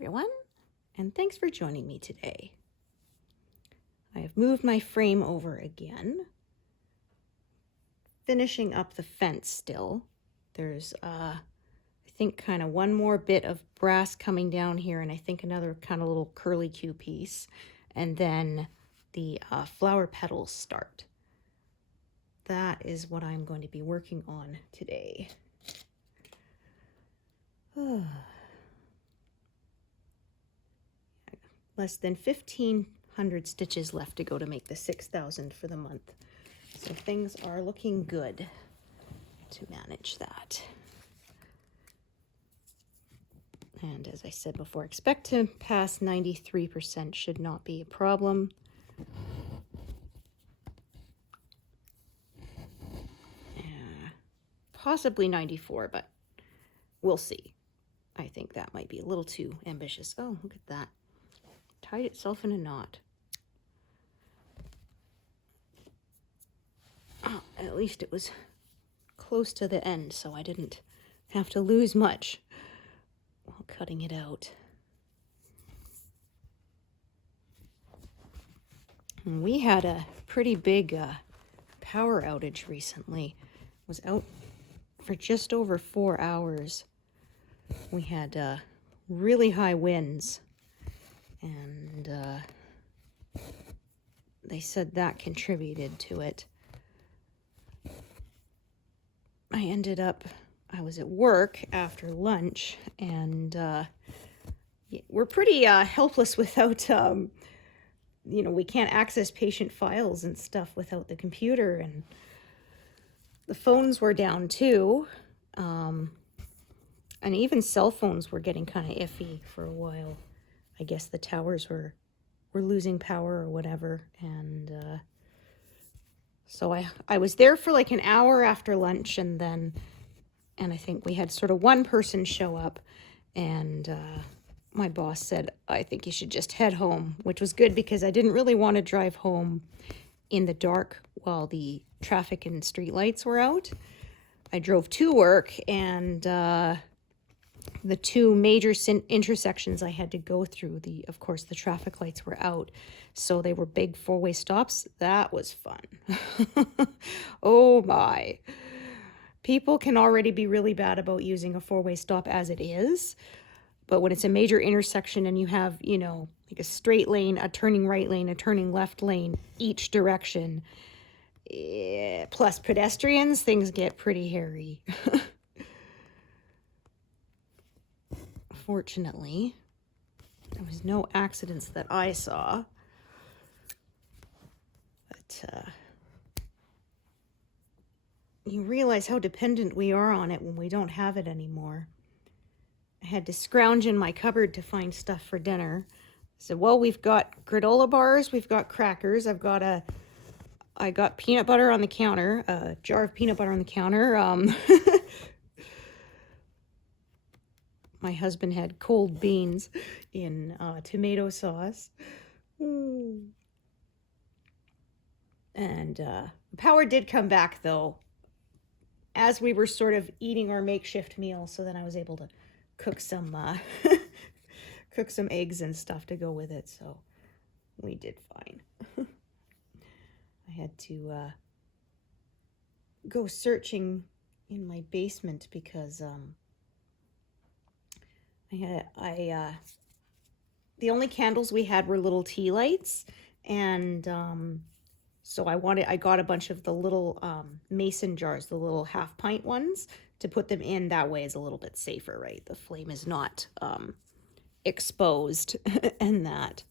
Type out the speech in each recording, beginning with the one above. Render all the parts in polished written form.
everyone, and thanks for joining me today. I have moved my frame over again, finishing up the fence still. There's, I think, kind of one more bit of brass coming down here, and I think another kind of little curly-Q piece, and then the flower petals start. That is what I'm going to be working on today. Less than 1,500 stitches left to go to make the 6,000 for the month. So things are looking good to manage that. And as I said before, expect to pass 93%, should not be a problem. Possibly 94, but we'll see. I think that might be a little too ambitious. Oh, look at that. Tied itself in a knot. Oh, at least it was close to the end, so I didn't have to lose much while cutting it out. And we had a pretty big power outage recently. It was out for just over 4 hours. We had really high winds, and they said that contributed to it. I was at work after lunch, and we're pretty helpless without, we can't access patient files and stuff without the computer, and the phones were down too. And even cell phones were getting kind of iffy for a while. I guess the towers were losing power or whatever. And so I was there for like an hour after lunch, and I think we had sort of one person show up, and my boss said, I think you should just head home, which was good because I didn't really want to drive home in the dark while the traffic and street lights were out. I drove to work, and the two major intersections I had to go through, of course, the traffic lights were out, so they were big four-way stops. That was fun. Oh my. People can already be really bad about using a four-way stop as it is, but when it's a major intersection and you have, like a straight lane, a turning right lane, a turning left lane, each direction, plus pedestrians, things get pretty hairy. Fortunately, there was no accidents that I saw, but you realize how dependent we are on it when we don't have it anymore. I had to scrounge in my cupboard to find stuff for dinner. I said, well, we've got granola bars, we've got crackers, I got peanut butter on the counter, a jar of peanut butter on the counter. My husband had cold beans in tomato sauce. And power did come back, though, as we were sort of eating our makeshift meal. So then I was able to cook some cook some eggs and stuff to go with it. So we did fine. I had to go searching in my basement because the only candles we had were little tea lights, and so I got a bunch of the little mason jars, the little half-pint ones, to put them in. That way is a little bit safer, right? The flame is not exposed and that.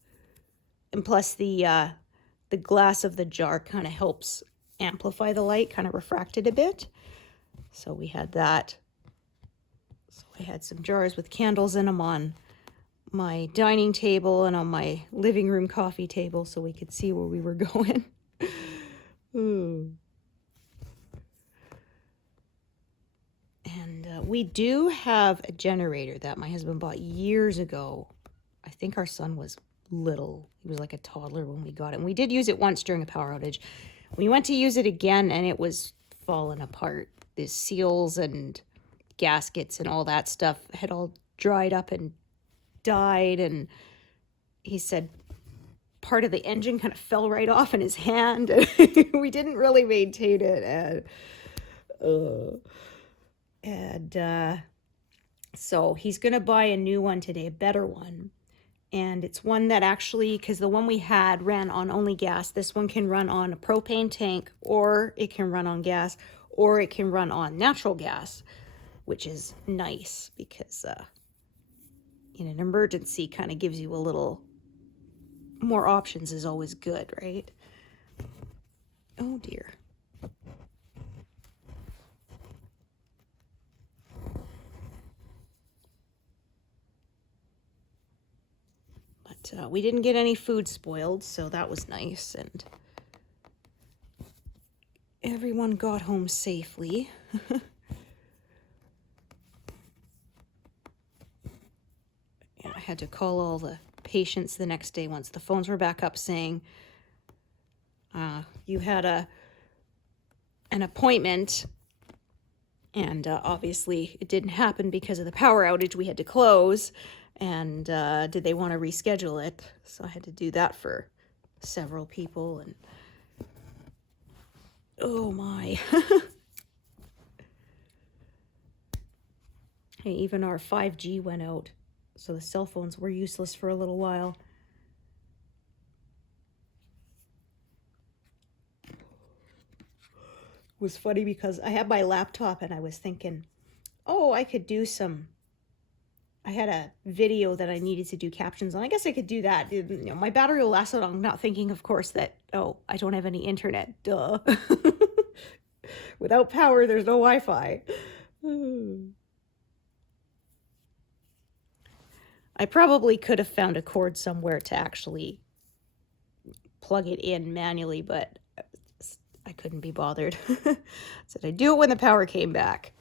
And plus the glass of the jar kind of helps amplify the light, kind of refract it a bit. So we had that. So I had some jars with candles in them on my dining table and on my living room coffee table so we could see where we were going. Ooh. And we do have a generator that my husband bought years ago. I think our son was little. He was like a toddler when we got it. And we did use it once during a power outage. We went to use it again, and it was falling apart. The seals and gaskets and all that stuff had all dried up and died, and he said part of the engine kind of fell right off in his hand. We didn't really maintain it, and so he's gonna buy a new one today, a better one. And it's one that actually, because the one we had ran on only gas, this one can run on a propane tank, or it can run on gas, or it can run on natural gas, which is nice because in an emergency kind of gives you a little more options is always good, right? Oh dear. But we didn't get any food spoiled, so that was nice, and everyone got home safely. Yeah, I had to call all the patients the next day once the phones were back up saying, you had an appointment, and obviously it didn't happen because of the power outage. We had to close, and did they want to reschedule it? So I had to do that for several people, and oh my. Hey, even our 5G went out, so the cell phones were useless for a little while. It was funny because I had my laptop and I was thinking, oh, I could do some, I had a video that I needed to do captions on. I guess I could do that. You know, my battery will last so long, not thinking, of course, that, oh, I don't have any internet. Duh. Without power, there's no Wi-Fi. I probably could have found a cord somewhere to actually plug it in manually, but I couldn't be bothered. Said I'd do it when the power came back.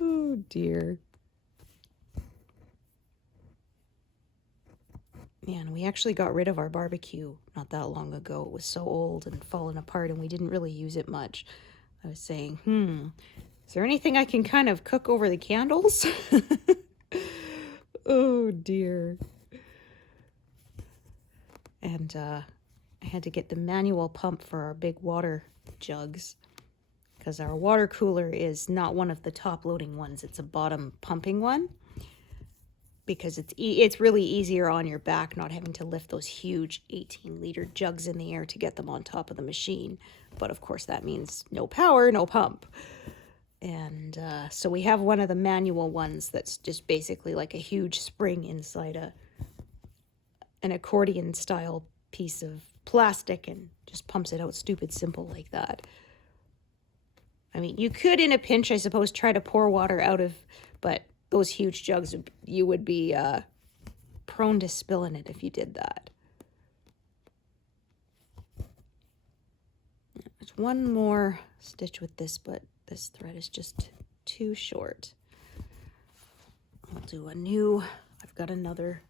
Oh dear. Yeah, and we actually got rid of our barbecue not that long ago. It was so old and fallen apart, and we didn't really use it much. I was saying, is there anything I can kind of cook over the candles? Oh dear. And I had to get the manual pump for our big water jugs, because our water cooler is not one of the top loading ones. It's a bottom pumping one, because it's really easier on your back not having to lift those huge 18-liter jugs in the air to get them on top of the machine. But of course that means no power, no pump. And so we have one of the manual ones that's just basically like a huge spring inside an accordion style piece of plastic, and just pumps it out stupid simple like that. I mean, you could in a pinch, I suppose, try to pour water out of, but those huge jugs, you would be prone to spilling it if you did that. There's one more stitch with this, but this thread is just too short. I'll do a new, I've got another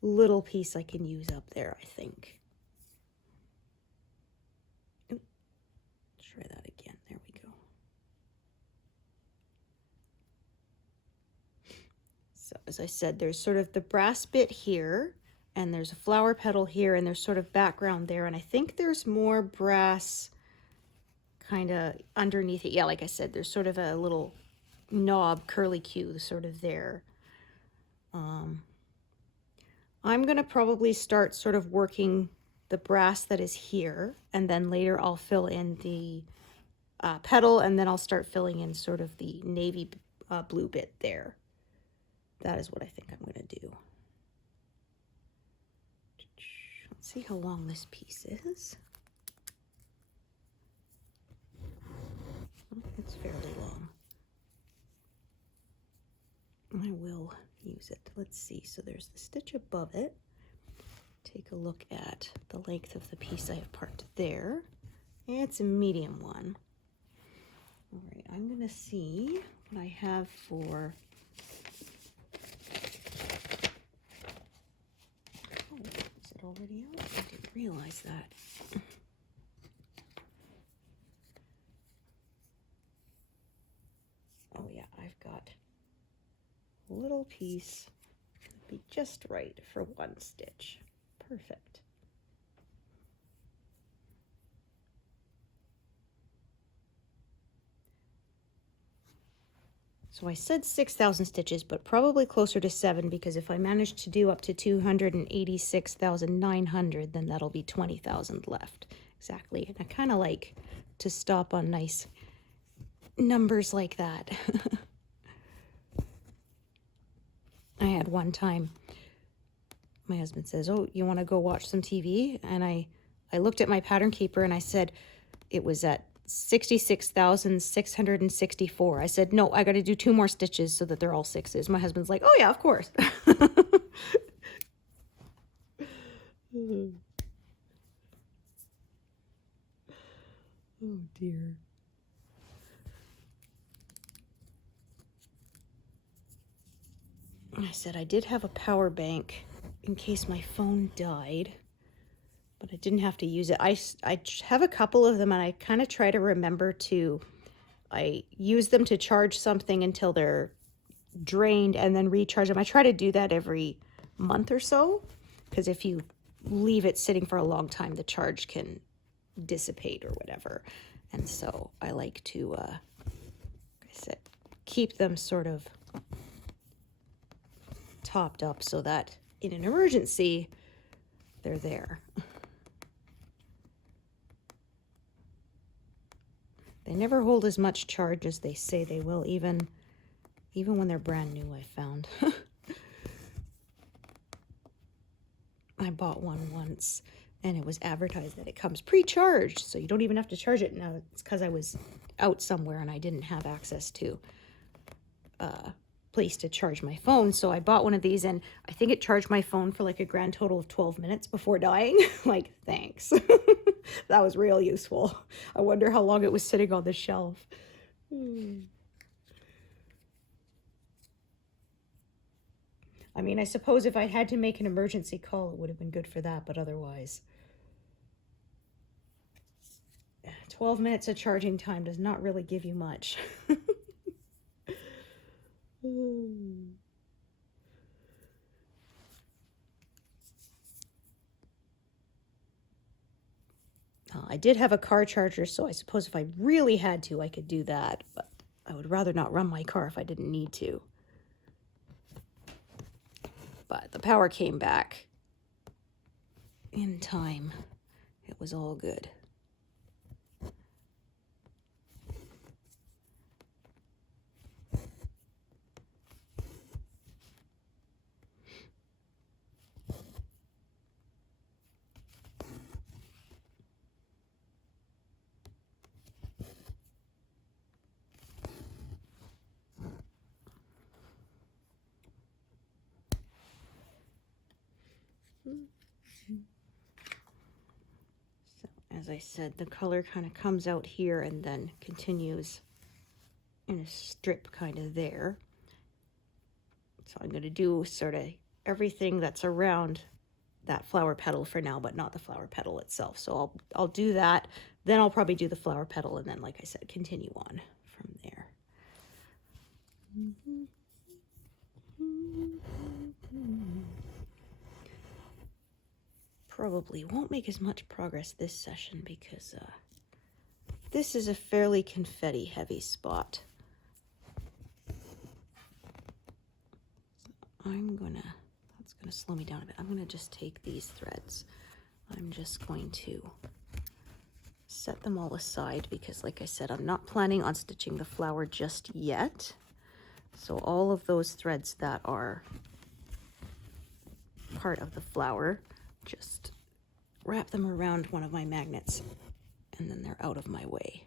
little piece I can use up there, I think. Oop, try that again. There we go. So as I said, there's sort of the brass bit here, and there's a flower petal here, and there's sort of background there, and I think there's more brass kind of underneath it. Yeah, like I said, there's sort of a little knob curly Q sort of there. I'm gonna probably start sort of working the brass that is here, and then later I'll fill in the petal, and then I'll start filling in sort of the navy blue bit there. That is what I think I'm gonna do. Let's see how long this piece is. It's fairly long. I will use it. Let's see. So there's the stitch above it. Take a look at the length of the piece I have parked there. It's a medium one. All right, I'm going to see what I have for... Oh, is it already out? I didn't realize that. Oh yeah, I've got a little piece, be just right for one stitch. Perfect. So I said 6,000 stitches, but probably closer to 7, because if I manage to do up to 286,900, then that'll be 20,000 left. Exactly. And I kind of like to stop on nice numbers like that. I had one time, my husband says, "Oh, you want to go watch some TV?" And I looked at my pattern keeper and I said it was at 66,664. I said, "No, I got to do 2 more stitches so that they're all 6s." My husband's like, "Oh yeah, of course." Oh dear. I said I did have a power bank in case my phone died, but I didn't have to use it. I have a couple of them, and I kind of try to remember to, I use them to charge something until they're drained and then recharge them. I try to do that every month or so, because if you leave it sitting for a long time, the charge can dissipate or whatever. And so I like to, like I said, keep them sort of topped up so that in an emergency, they're there. They never hold as much charge as they say they will, even when they're brand new, I found. I bought one once, and it was advertised that it comes pre-charged, so you don't even have to charge it. Now, it's because I was out somewhere and I didn't have access to a place to charge my phone, so I bought one of these, and I think it charged my phone for like a grand total of 12 minutes before dying. Like, thanks. That was real useful. I wonder how long it was sitting on the shelf. I mean, I suppose if I had to make an emergency call, it would have been good for that, but otherwise, 12 minutes of charging time does not really give you much. I did have a car charger, so I suppose if I really had to, I could do that, but I would rather not run my car if I didn't need to. But the power came back in time. It was all good. So, as I said, the color kind of comes out here and then continues in a strip kind of there. So I'm going to do sort of everything that's around that flower petal for now, but not the flower petal itself. So I'll do that, then I'll probably do the flower petal, and then, like I said, continue on from there. Probably won't make as much progress this session because this is a fairly confetti heavy spot. So that's gonna slow me down a bit. I'm gonna just take these threads. I'm just going to set them all aside because, like I said, I'm not planning on stitching the flower just yet. So all of those threads that are part of the flower, just wrap them around one of my magnets and then they're out of my way.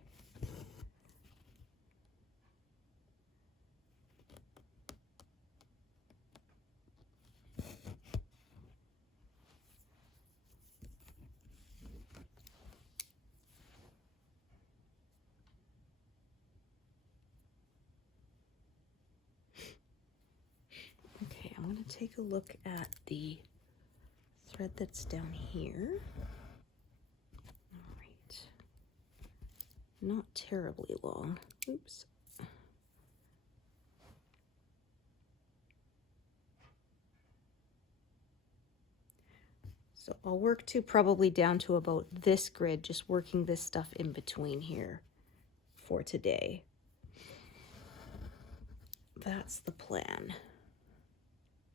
Okay, I'm going to take a look at the thread that's down here. All right. Not terribly long. Oops. So I'll work to probably down to about this grid, just working this stuff in between here for today. That's the plan.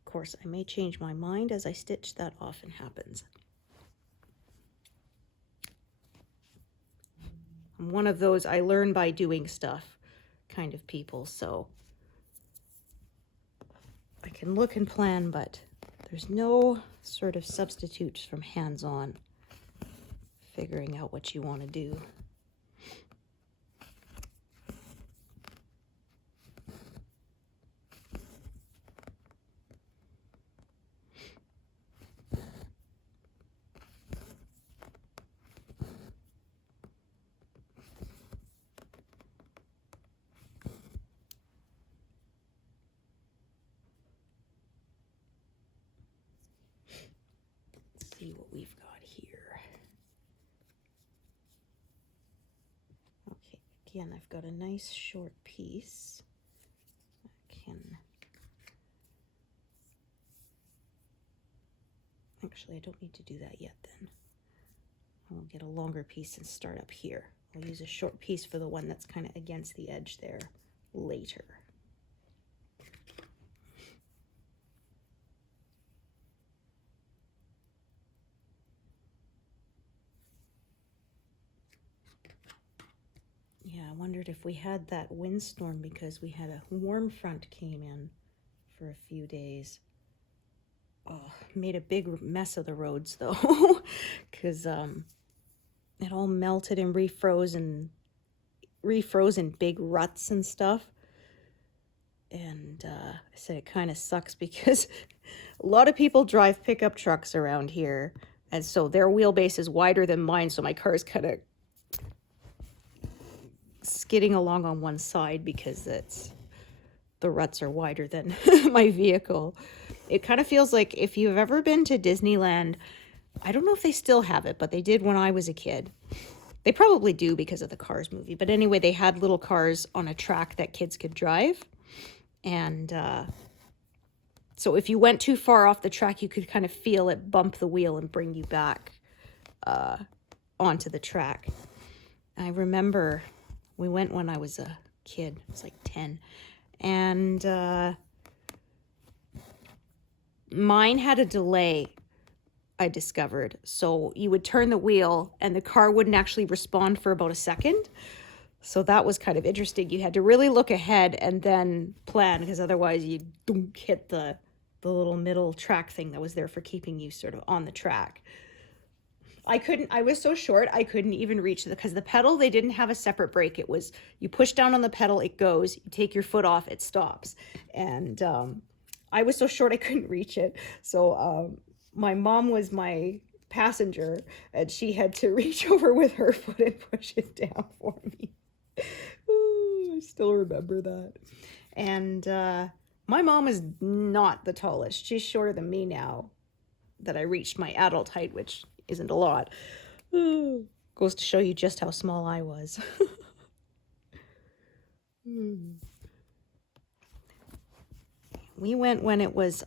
Of course, I may change my mind as I stitch. That often happens. I'm one of those I learn by doing stuff kind of people, so I can look and plan, but there's no sort of substitutes from hands-on figuring out what you want to do. See what we've got here. Okay, again, I've got a nice short piece. Actually, I don't need to do that yet then. I'll get a longer piece and start up here. I'll use a short piece for the one that's kind of against the edge there later. Yeah, I wondered if we had that windstorm because we had a warm front came in for a few days. Oh, made a big mess of the roads though, because it all melted and refroze in big ruts and stuff. And I said it kind of sucks because a lot of people drive pickup trucks around here, and so their wheelbase is wider than mine, so my car is kind of skidding along on one side because the ruts are wider than my vehicle. It kind of feels like if you've ever been to Disneyland, I don't know if they still have it, but they did when I was a kid. They probably do because of the Cars movie. But anyway, they had little cars on a track that kids could drive. And so if you went too far off the track, you could kind of feel it bump the wheel and bring you back onto the track. I remember we went when I was a kid. I was like 10. And mine had a delay, I discovered. So you would turn the wheel and the car wouldn't actually respond for about a second. So that was kind of interesting. You had to really look ahead and then plan, because otherwise you'd hit the little middle track thing that was there for keeping you sort of on the track. I was so short, I couldn't even reach because the pedal, they didn't have a separate brake. It was, you push down on the pedal, it goes, you take your foot off, it stops. And I was so short, I couldn't reach it. So my mom was my passenger, and she had to reach over with her foot and push it down for me. Ooh, I still remember that. And my mom is not the tallest. She's shorter than me now that I reached my adult height, which isn't a lot. Ooh, goes to show you just how small I was. We went when it was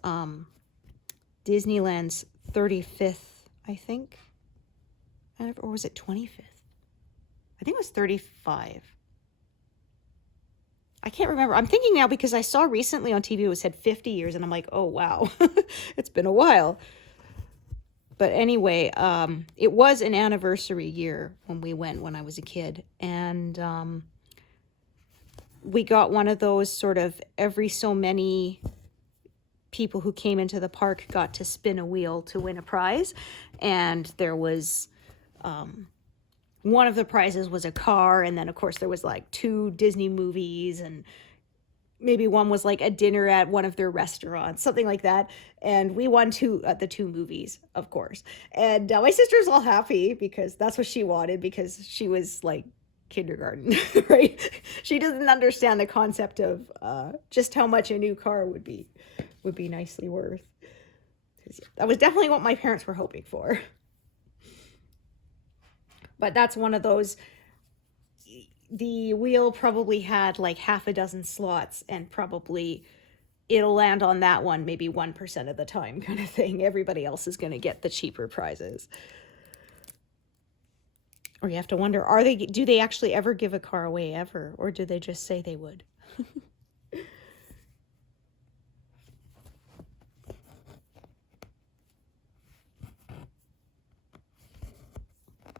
Disneyland's 35th, I think. Or was it 25th? I think it was 35. I can't remember. I'm thinking now because I saw recently on TV it said 50 years, and I'm like, oh, wow. It's been a while. But anyway, it was an anniversary year when we went when I was a kid. And we got one of those sort of every so many people who came into the park got to spin a wheel to win a prize. And there was, one of the prizes was a car. And then, of course, there was like 2 Disney movies, and maybe one was like a dinner at one of their restaurants, something like that. And we won the 2 movies, of course. And my sister's all happy because that's what she wanted, because she was like kindergarten, right? She doesn't understand the concept of just how much a new car would be nicely worth. That was definitely what my parents were hoping for. But that's one of those. The wheel probably had like half a dozen slots, and probably it'll land on that one maybe 1% of the time kind of thing. Everybody else is going to get the cheaper prizes. Or you have to wonder, do they actually ever give a car away ever? Or do they just say they would?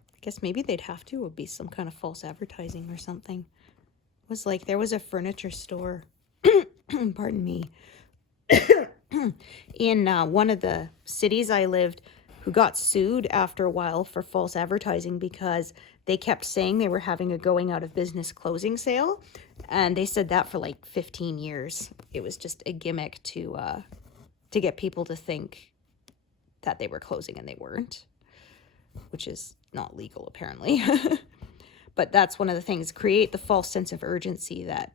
I guess maybe they'd have to. It would be some kind of false advertising or something. It was like there was a furniture store, pardon me, in one of the cities I lived, who got sued after a while for false advertising because they kept saying they were having a going out of business closing sale. And they said that for like 15 years. It was just a gimmick to get people to think that they were closing and they weren't, which is not legal apparently. But that's one of the things, create the false sense of urgency that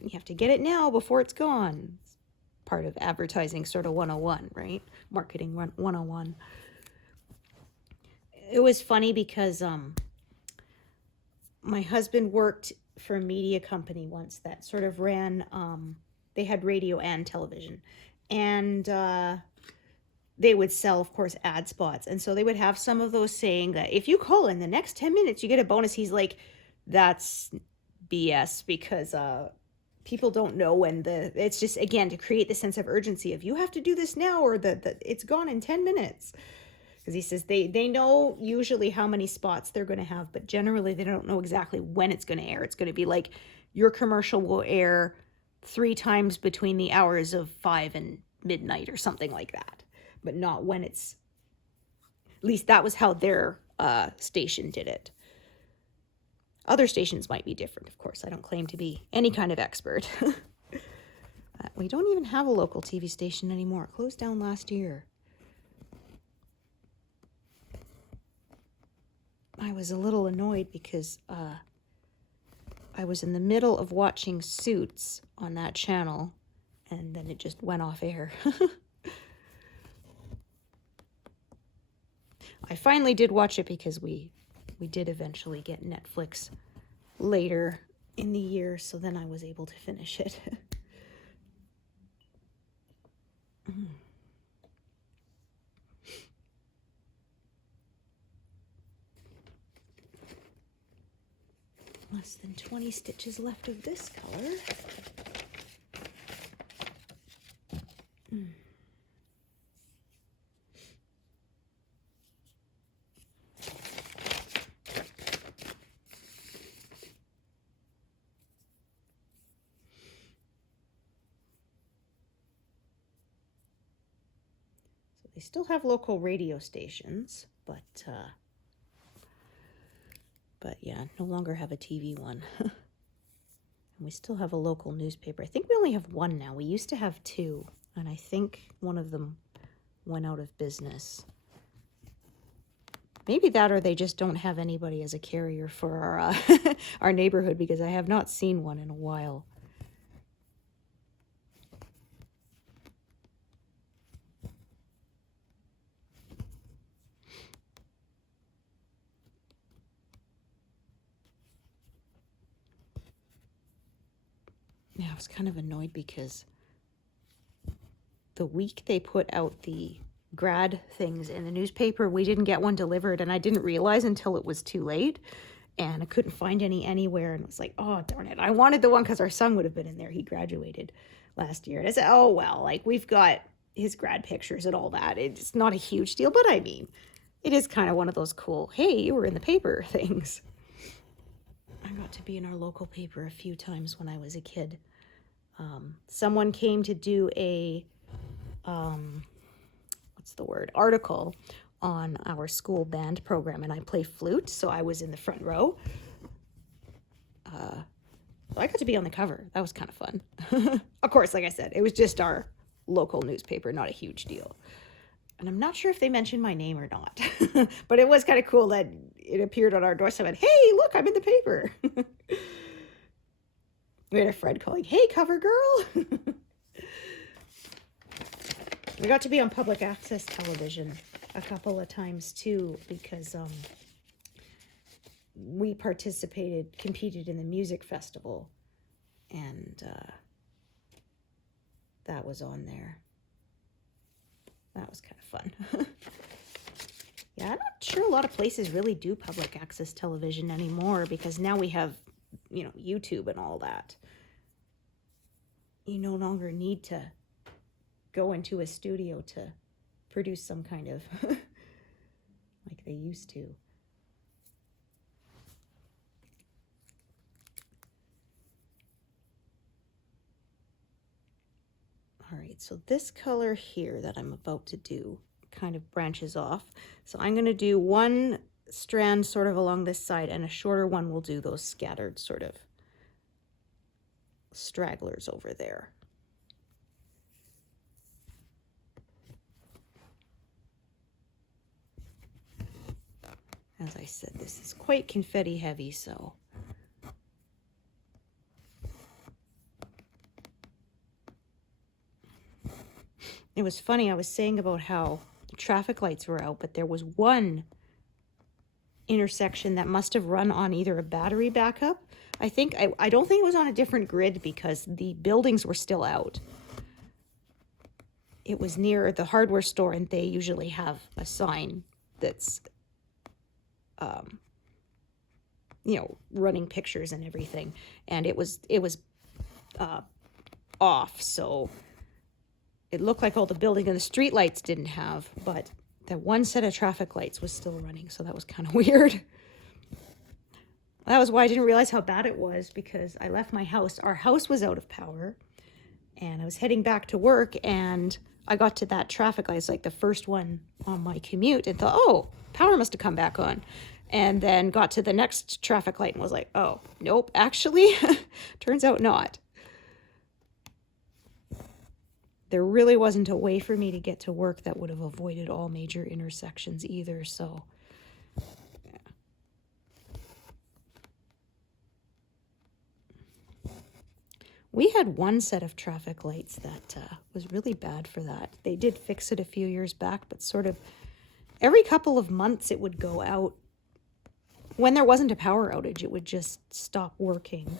you have to get it now before it's gone. It's part of advertising sort of 101, right? Marketing 101. It was funny because my husband worked for a media company once that sort of ran, they had radio and television. And they would sell, of course, ad spots. And so they would have some of those saying that if you call in the next 10 minutes, you get a bonus. He's like, that's BS, because people don't know when it's just, again, to create the sense of urgency of you have to do this now or it's gone in 10 minutes. Because he says they know usually how many spots they're going to have, but generally they don't know exactly when it's going to air. It's going to be like your commercial will air 3 times between the hours of 5 and midnight or something like that, but not when it's, at least that was how their station did it. Other stations might be different, of course. I don't claim to be any kind of expert. We don't even have a local TV station anymore. It closed down last year. I was a little annoyed because I was in the middle of watching Suits on that channel, and then it just went off air. I finally did watch it because we did eventually get Netflix later in the year, so then I was able to finish it. Less than 20 stitches left of this color. They still have local radio stations, but yeah, no longer have a TV one. And we still have a local newspaper. I think we only have one now. We used to have 2, and I think one of them went out of business. Maybe that, or they just don't have anybody as a carrier for our our neighborhood, because I have not seen one in a while. Yeah, I was kind of annoyed because the week they put out the grad things in the newspaper, we didn't get one delivered, and I didn't realize until it was too late, and I couldn't find any anywhere, and it was like, oh, darn it. I wanted the one because our son would have been in there. He graduated last year, and I said, oh, well, like, we've got his grad pictures and all that. It's not a huge deal, but I mean, it is kind of one of those cool, hey, you were in the paper things. I got to be in our local paper a few times when I was a kid. Someone came to do a, article on our school band program, and I play flute, so I was in the front row. So I got to be on the cover. That was kind of fun. Of course, like I said, it was just our local newspaper, not a huge deal. And I'm not sure if they mentioned my name or not, but it was kind of cool that it appeared on our doorstep and, hey, look, I'm in the paper. We had a friend calling, hey, cover girl. We got to be on public access television a couple of times too, because we competed in the music festival, and that was on there. That was kind of fun. Yeah, I'm not sure a lot of places really do public access television anymore, because now we have, you know, YouTube and all that. You no longer need to go into a studio to produce some kind of like they used to. All right, so this color here that I'm about to do kind of branches off. So I'm going to do one strand sort of along this side, and a shorter one will do those scattered sort of stragglers over there. As I said, this is quite confetti heavy, so it was funny, I was saying about how traffic lights were out, but there was one intersection that must have run on either a battery backup. I don't think it was on a different grid, because the buildings were still out. It was near the hardware store, and they usually have a sign that's you know, running pictures and everything, and it was off, so it looked like all the building and the street lights didn't have, but that one set of traffic lights was still running, so that was kind of weird. That was why I didn't realize how bad it was, because I left my house. Our house was out of power, and I was heading back to work, and I got to that traffic light. It's like the first one on my commute, and thought, oh, power must have come back on. And then got to the next traffic light and was like, oh, nope, actually, turns out not. There really wasn't a way for me to get to work that would have avoided all major intersections either, so yeah. We had one set of traffic lights that was really bad for that. They did fix it a few years back, but sort of every couple of months it would go out. When there wasn't a power outage, it would just stop working,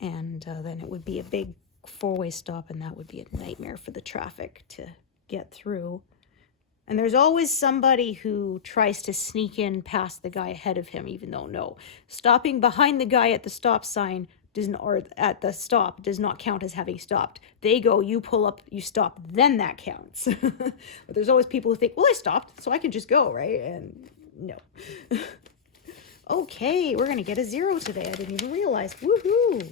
and then it would be a big four-way stop, and that would be a nightmare for the traffic to get through. And there's always somebody who tries to sneak in past the guy ahead of him, even though no, stopping behind the guy at the stop sign or at the stop does not count as having stopped. They go, you pull up, you stop, then that counts. But there's always people who think, well, I stopped, so I can just go, right? And no. Okay, we're gonna get a 0 today. I didn't even realize. Woohoo!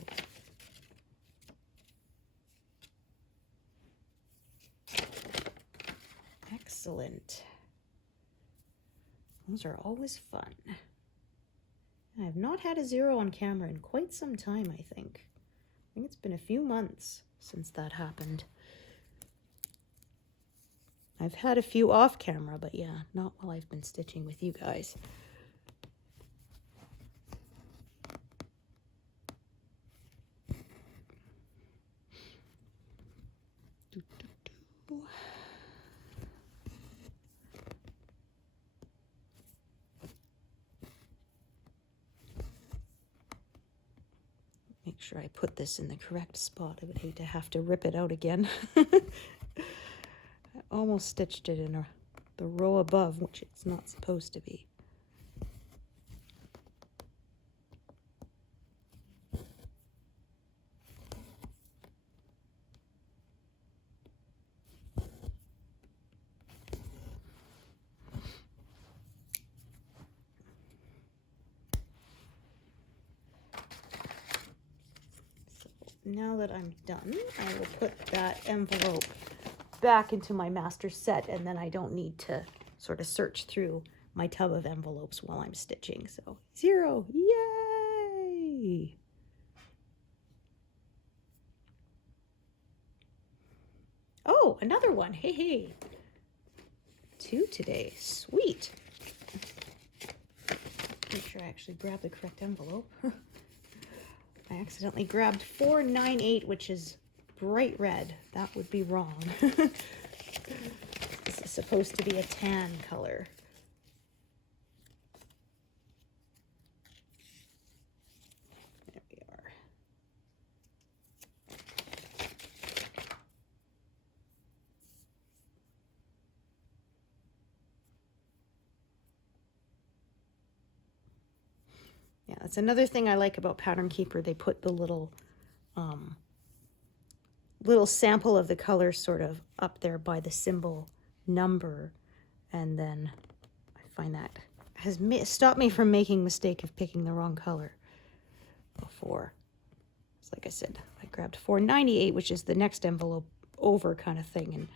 Excellent. Those are always fun. I have not had a 0 on camera in quite some time, I think. I think it's been a few months since that happened. I've had a few off camera, but yeah, not while I've been stitching with you guys. Make sure I put this in the correct spot. I would hate to have to rip it out again. I almost stitched it in the row above, which it's not supposed to be. Now that I'm done, I will put that envelope back into my master set, and then I don't need to sort of search through my tub of envelopes while I'm stitching. So 0, yay! Oh, another one, hey, hey. 2 today, sweet. Make sure I actually grab the correct envelope. I accidentally grabbed 498, which is bright red. That would be wrong. This is supposed to be a tan color. There we are. Yeah, that's another thing I like about Pattern Keeper. They put the little sample of the color sort of up there by the symbol number, and then I find that has stopped me from making mistake of picking the wrong color before. It's like I said, I grabbed 498, which is the next envelope over kind of thing, and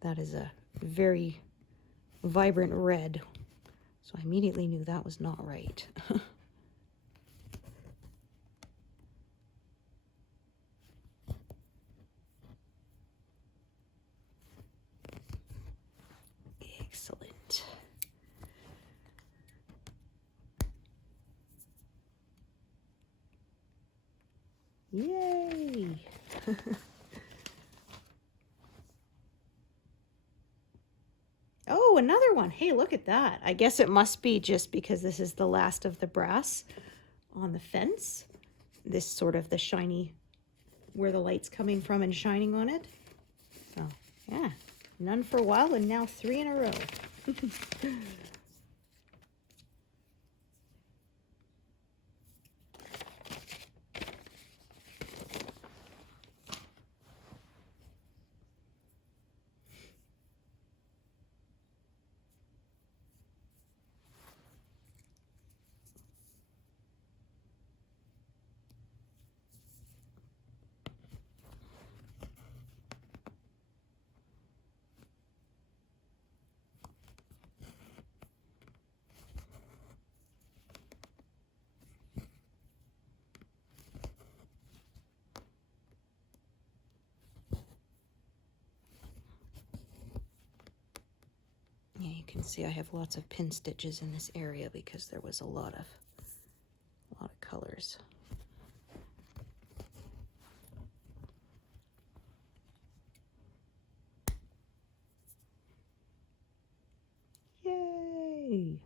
that is a very vibrant red, so I immediately knew that was not right. Excellent. Yay! Oh, another one. Hey, look at that. I guess it must be just because this is the last of the brass on the fence. This sort of the shiny, where the light's coming from and shining on it. So, yeah, none for a while and now 3 in a row. Yeah, you can see I have lots of pin stitches in this area because there was a lot of colors. Yay!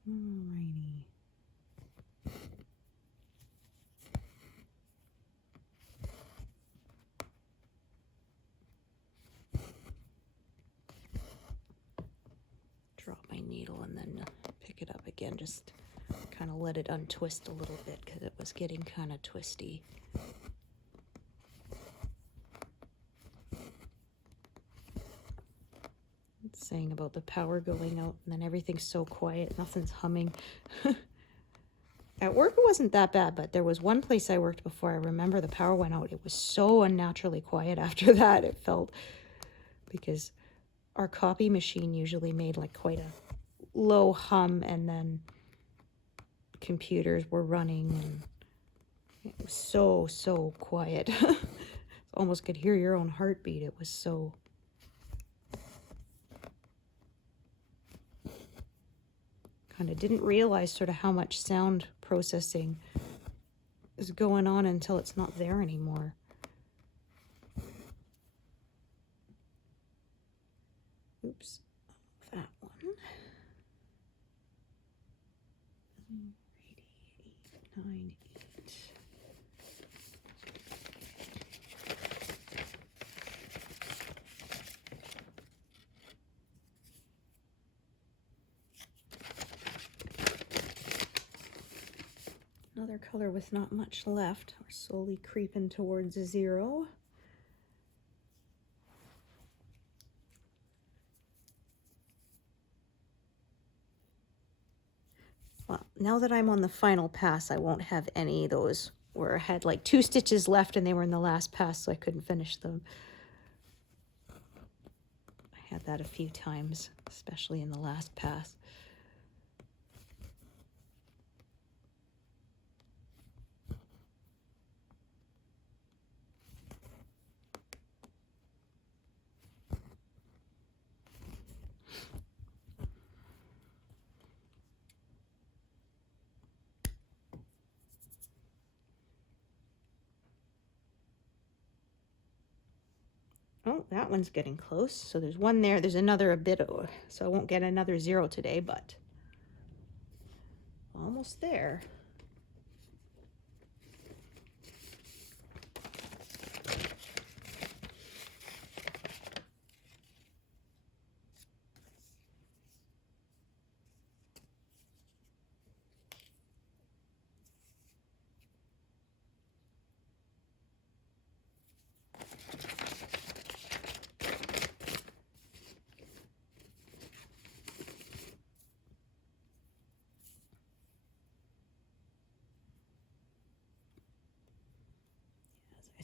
Alrighty. Drop my needle and then pick it up again. Just kind of let it untwist a little bit because it was getting kind of twisty. It's saying about the power going out and then everything's so quiet, nothing's humming. At work it wasn't that bad, but there was one place I worked before, I remember the power went out. It was so unnaturally quiet after that, it felt, because our copy machine usually made like quite a low hum, and then computers were running and it was so quiet. Almost could hear your own heartbeat. It was so... kind of didn't realize sort of how much sound processing is going on until it's not there anymore. Oops, that one. 8, 9, 8. Another color with not much left. We're slowly creeping towards 0. Well, now that I'm on the final pass, I won't have any of those where I had like 2 stitches left and they were in the last pass, so I couldn't finish them. Had that a few times, especially in the last pass. Oh, that one's getting close. So there's one there. There's another a bit, so I won't get another 0 today, but almost there.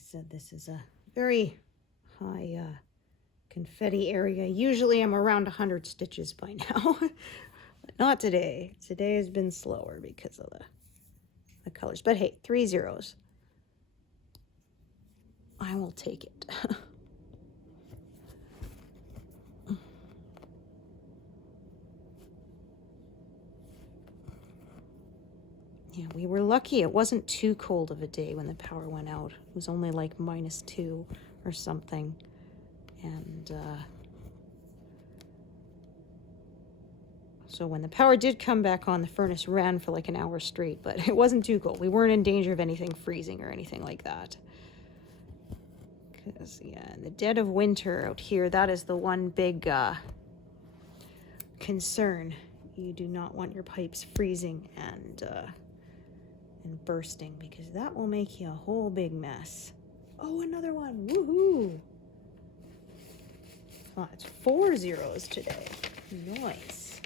Said this is a very high confetti area. Usually I'm around 100 stitches by now, but not today. Today has been slower because of the colors. But hey, 3 zeros. I will take it. Yeah, we were lucky. It wasn't too cold of a day when the power went out. It was only like -2 or something. And so when the power did come back on, the furnace ran for like an hour straight, but it wasn't too cold. We weren't in danger of anything freezing or anything like that. Because, yeah, in the dead of winter out here, that is the one big concern. You do not want your pipes freezing and bursting, because that will make you a whole big mess. Oh, another one. Woohoo! Oh, it's 4 zeros today. Nice.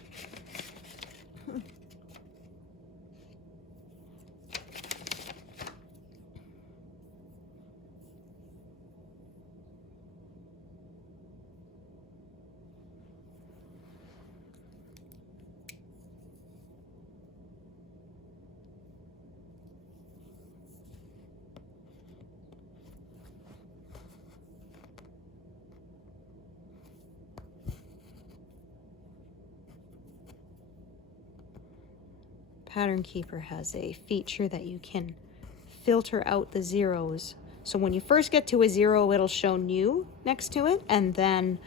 Pattern Keeper has a feature that you can filter out the zeros. So when you first get to a 0, it'll show new next to it, and then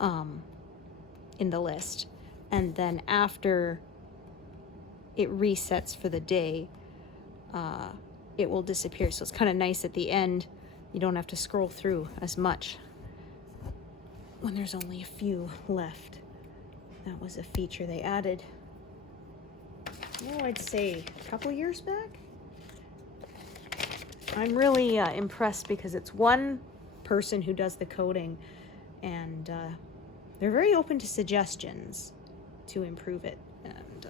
in the list. And then after it resets for the day, it will disappear. So it's kind of nice at the end. You don't have to scroll through as much when there's only a few left. That was a feature they added, I'd say a couple years back. I'm really impressed because it's one person who does the coding, and they're very open to suggestions to improve it. And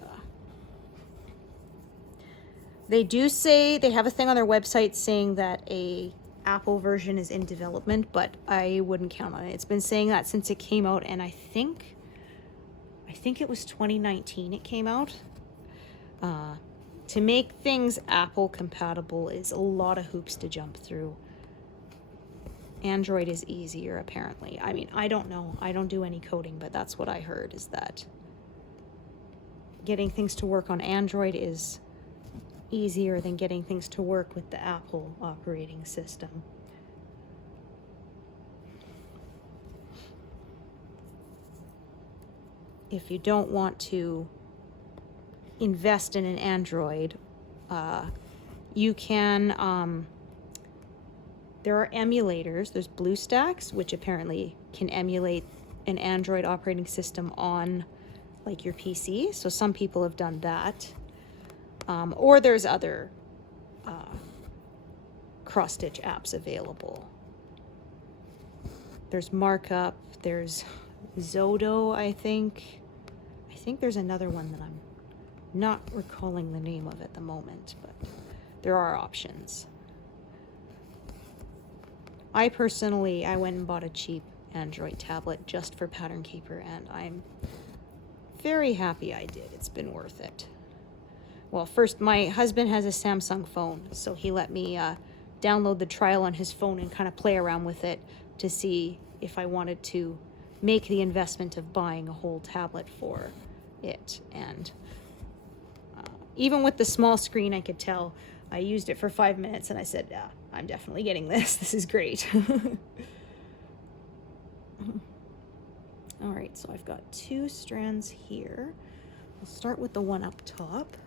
they do say, they have a thing on their website saying that a Apple version is in development, but I wouldn't count on it. It's been saying that since it came out, and I think it was 2019 it came out. To make things Apple compatible is a lot of hoops to jump through. Android is easier, apparently. I mean, I don't know. I don't do any coding, but that's what I heard, is that getting things to work on Android is easier than getting things to work with the Apple operating system. If you don't want to invest in an Android, you can, there are emulators. There's BlueStacks, which apparently can emulate an Android operating system on like your PC. So some people have done that. Or there's other cross-stitch apps available. There's Markup, there's Zodo, I think. I think there's another one that I'm not recalling the name of at the moment, but there are options. I went and bought a cheap Android tablet just for Pattern Keeper, and I'm very happy I did. It's been worth it. Well, first, my husband has a Samsung phone, so he let me download the trial on his phone and kind of play around with it to see if I wanted to make the investment of buying a whole tablet for it. And even with the small screen, I could tell. I used it for 5 minutes and I said, yeah, I'm definitely getting this. This is great. All right, so I've got 2 strands here. I'll start with the one up top.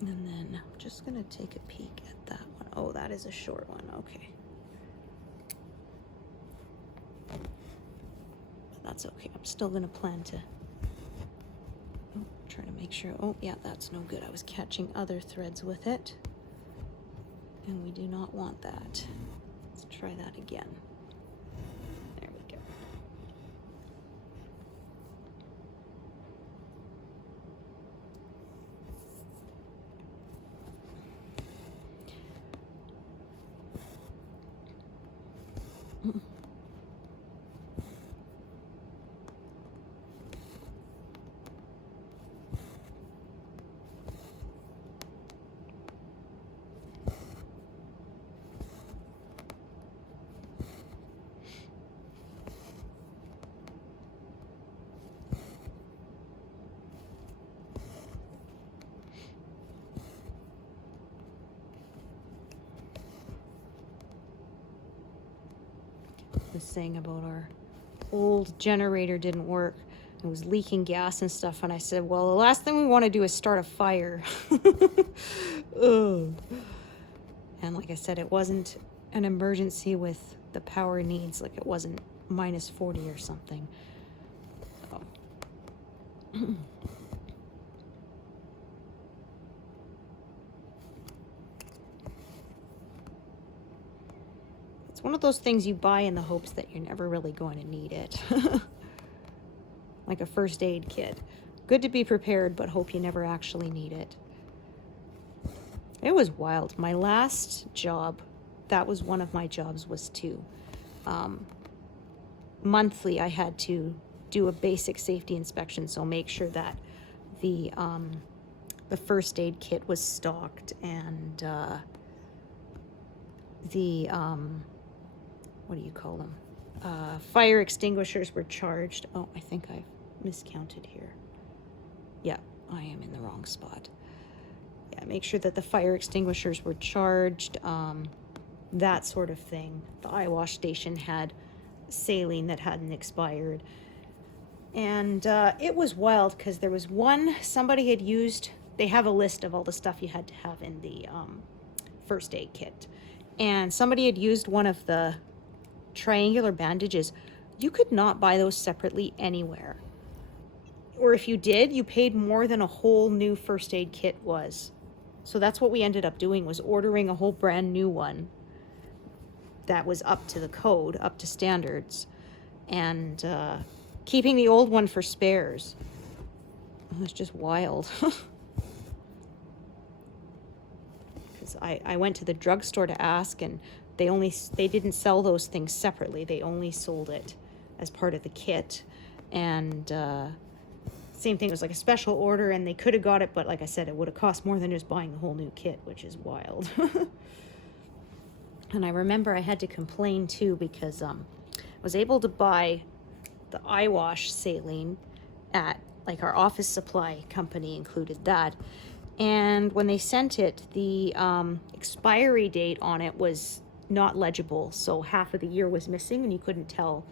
And then I'm just gonna take a peek at that one. Oh, that is a short one, okay. But that's okay, I'm still gonna plan to try to make sure. Oh yeah, that's no good. I was catching other threads with it. And we do not want that. Let's try that again. There we go. Was saying about our old generator didn't work. It was leaking gas and stuff, and I said, well, the last thing we want to do is start a fire. Ugh. And like I said, it wasn't an emergency with the power needs, like it wasn't minus 40 or something. So. It's one of those things you buy in the hopes that you're never really going to need it. Like a first aid kit. Good to be prepared, but hope you never actually need it. It was wild. My last job, that was one of my jobs, was to monthly I had to do a basic safety inspection, so make sure that the first aid kit was stocked and the what do you call them? Fire extinguishers were charged. Oh, I think I miscounted here. Yeah, I am in the wrong spot. Yeah, make sure that the fire extinguishers were charged, that sort of thing. The eye wash station had saline that hadn't expired. And it was wild because there was one, somebody had used, they have a list of all the stuff you had to have in the first aid kit. And somebody had used one of the triangular bandages. You could not buy those separately anywhere. Or if you did, you paid more than a whole new first aid kit was. So that's what we ended up doing, was ordering a whole brand new one that was up to the code, up to standards, and keeping the old one for spares. It was just wild. Because I went to the drugstore to ask, and they didn't sell those things separately. They only sold it as part of the kit. And same thing, it was like a special order, and they could have got it, but like I said, it would have cost more than just buying the whole new kit, which is wild. And I remember I had to complain too, because I was able to buy the eye wash saline at like our office supply company included that. And when they sent it, the expiry date on it was not legible. So half of the year was missing and you couldn't tell.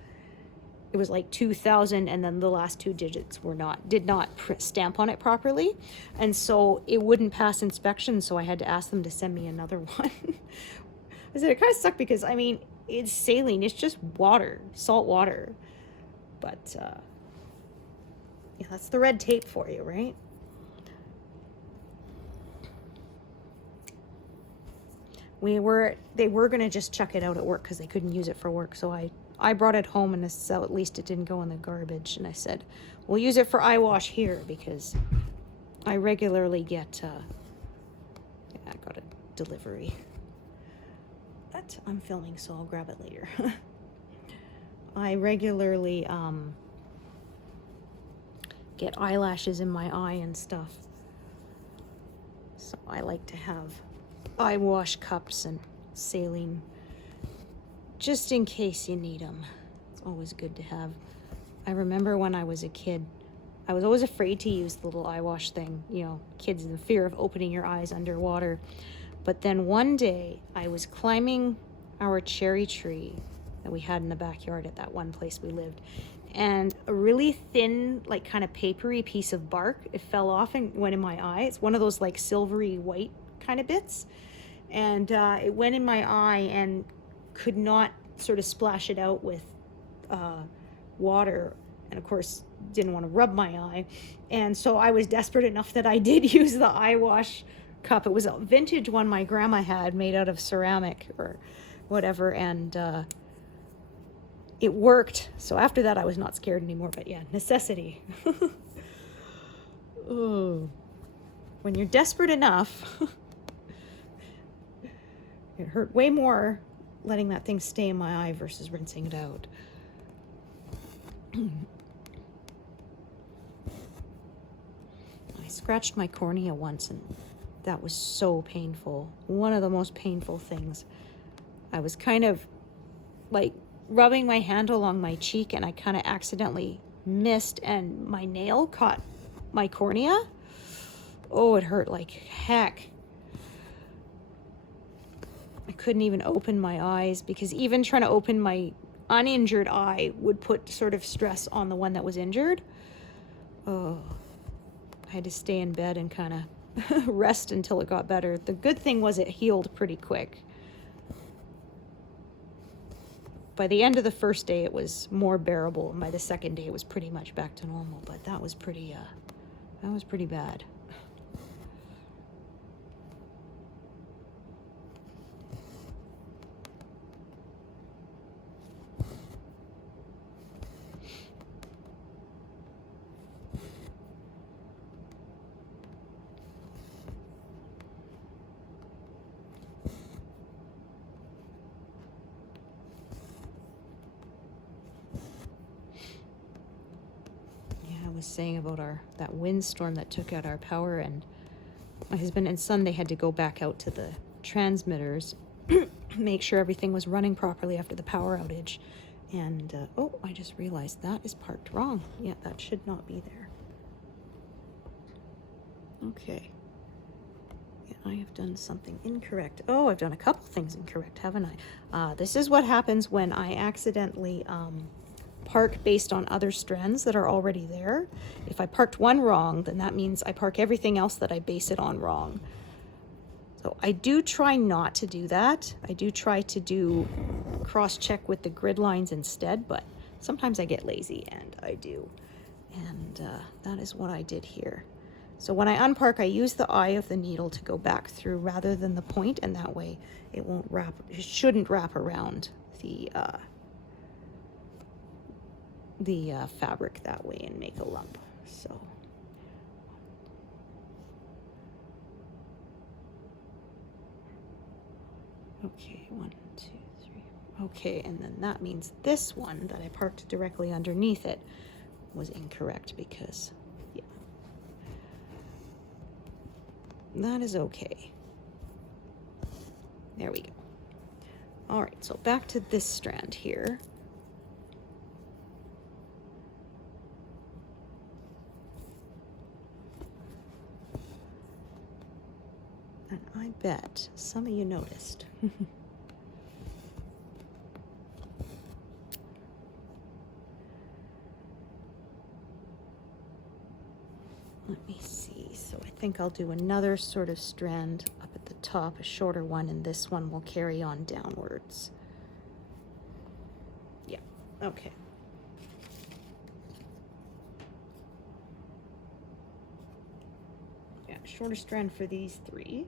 It was like 2000, and then the last 2 digits did not stamp on it properly. And so it wouldn't pass inspection. So I had to ask them to send me another one. I said, it kind of sucked because, I mean, it's saline. It's just water, salt water. But yeah, that's the red tape for you, right? They were going to just chuck it out at work because they couldn't use it for work. So I brought it home, and so at least it didn't go in the garbage. And I said, we'll use it for eye wash here because I regularly get, yeah, I got to delivery. But I'm filming, so I'll grab it later. I regularly get eyelashes in my eye and stuff. So I like to have eye wash cups and saline just in case you need them. It's always good to have. I remember when I was a kid, I was always afraid to use the little eye wash thing. You know, kids in the fear of opening your eyes underwater. But then one day I was climbing our cherry tree that we had in the backyard at that one place we lived. And a really thin, like kind of papery piece of bark, it fell off and went in my eye. It's one of those like silvery white kind of bits. And it went in my eye and could not sort of splash it out with water. And of course, didn't want to rub my eye. And so I was desperate enough that I did use the eye wash cup. It was a vintage one my grandma had made out of ceramic or whatever. And it worked. So after that, I was not scared anymore. But yeah, necessity. Oh, when you're desperate enough, it hurt way more letting that thing stay in my eye versus rinsing it out. I scratched my cornea once, and that was so painful. One of the most painful things. I was kind of like rubbing my hand along my cheek, and I kind of accidentally missed, and my nail caught my cornea. Oh, it hurt like heck. I couldn't even open my eyes because even trying to open my uninjured eye would put sort of stress on the one that was injured. Oh, I had to stay in bed and kind of rest until it got better. The good thing was it healed pretty quick. By the end of the first day, it was more bearable, and by the second day, it was pretty much back to normal. But that was pretty bad. Was saying about that windstorm that took out our power, and my husband and son, they had to go back out to the transmitters, make sure everything was running properly after the power outage. And oh, I just realized that is parked wrong. Yeah, that should not be there. Okay. Yeah, I have done something incorrect. Oh, I've done a couple things incorrect, haven't I? This is what happens when I accidentally park based on other strands that are already there. If I parked one wrong, then that means I park everything else that I base it on wrong. So I do try not to do that. I do try to do cross-check with the grid lines instead, but sometimes I get lazy, and I do. And that is what I did here. So when I unpark, I use the eye of the needle to go back through rather than the point, and that way it shouldn't wrap around the fabric that way and make a lump. So okay, 1, 2, 3. Okay, and then that means this one that I parked directly underneath it was incorrect because, yeah, that is okay. There we go. All right, so back to this strand here. And I bet some of you noticed. Let me see. So I think I'll do another sort of strand up at the top, a shorter one, and this one will carry on downwards. Yeah, okay. Yeah, shorter strand for these 3.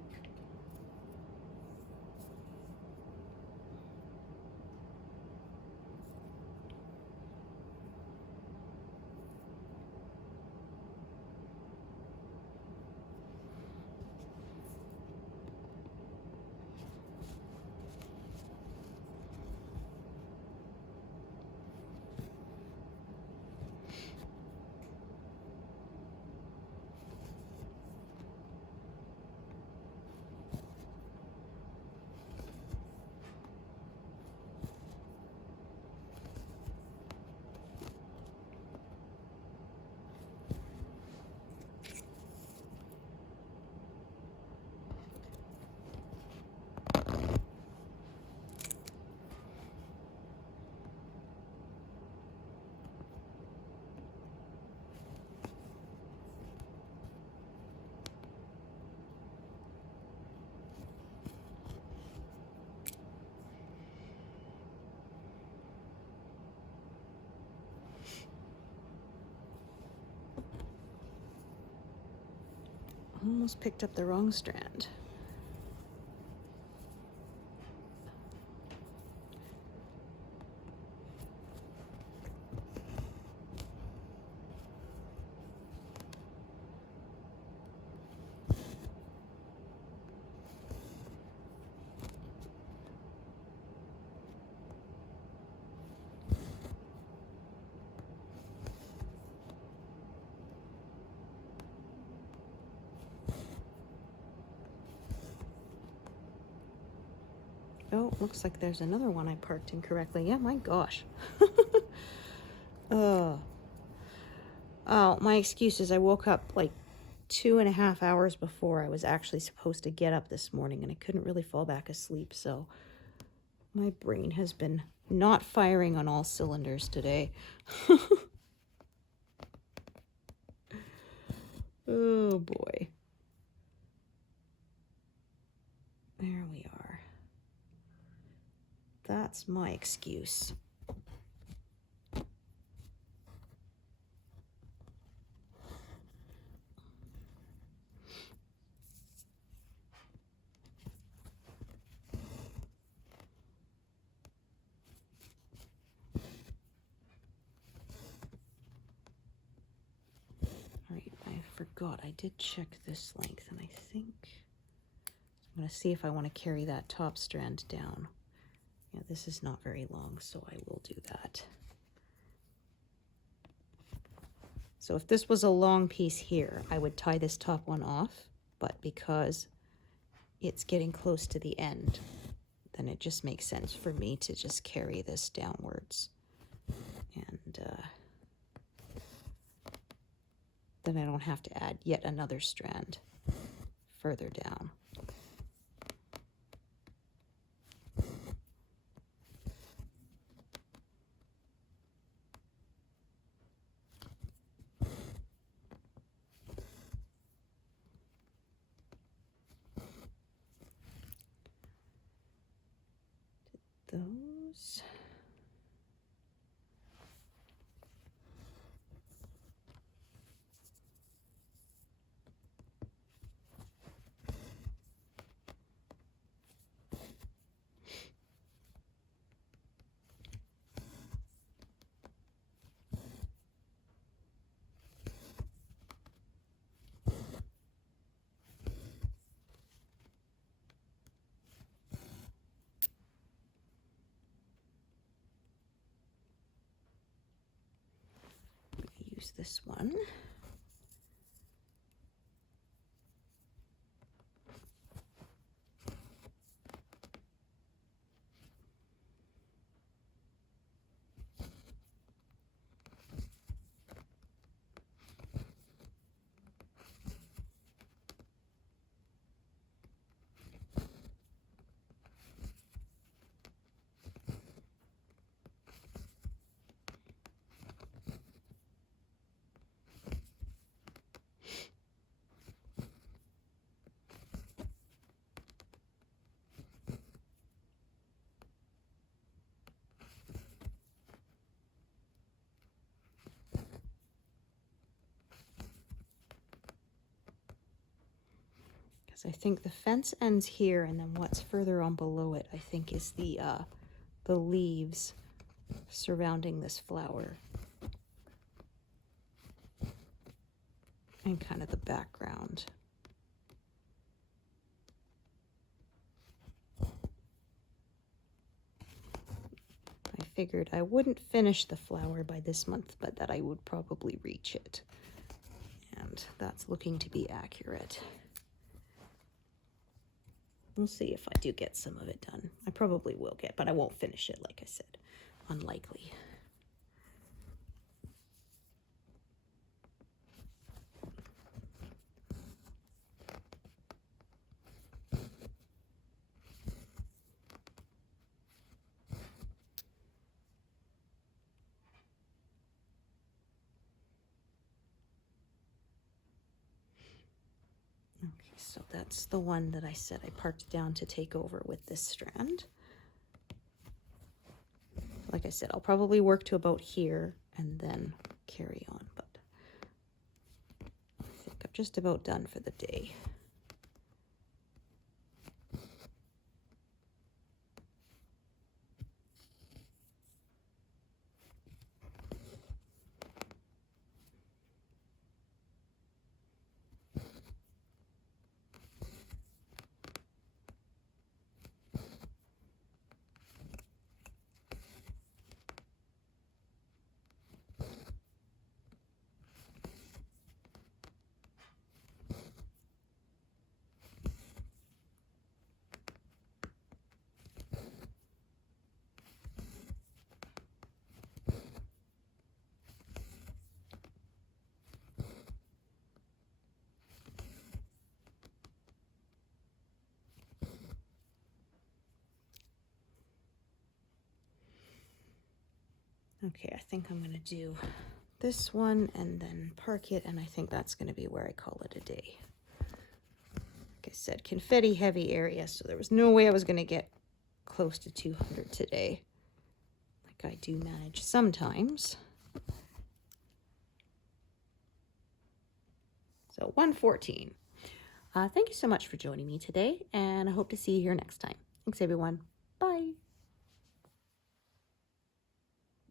Almost picked up the wrong strand. Oh, looks like there's another one I parked incorrectly. Yeah, my gosh. Oh, my excuse is I woke up like 2.5 hours before I was actually supposed to get up this morning, and I couldn't really fall back asleep, so my brain has been not firing on all cylinders today. Oh boy. There we are. That's my excuse. Alright, I forgot. I did check this length, and I think I'm going to see if I want to carry that top strand down. Yeah, this is not very long, so I will do that. So if this was a long piece here, I would tie this top one off, but because it's getting close to the end, then it just makes sense for me to just carry this downwards. And then I don't have to add yet another strand further down. Those. Use this one. I think the fence ends here, and then what's further on below it, I think, is the leaves surrounding this flower. And kind of the background. I figured I wouldn't finish the flower by this month, but that I would probably reach it. And that's looking to be accurate. We'll see if I do get some of it done. I probably will get, but I won't finish it, like I said. Unlikely. Okay, so that's the one that I said I parked down to take over with this strand. Like I said, I'll probably work to about here and then carry on, but I think think I'm just about done for the day. Okay, I think I'm going to do this one and then park it, and I think that's going to be where I call it a day. Like I said, confetti heavy area, so there was no way I was going to get close to 200 today, like I do manage sometimes. So 114. Thank you so much for joining me today, and I hope to see you here next time. Thanks, everyone. Bye.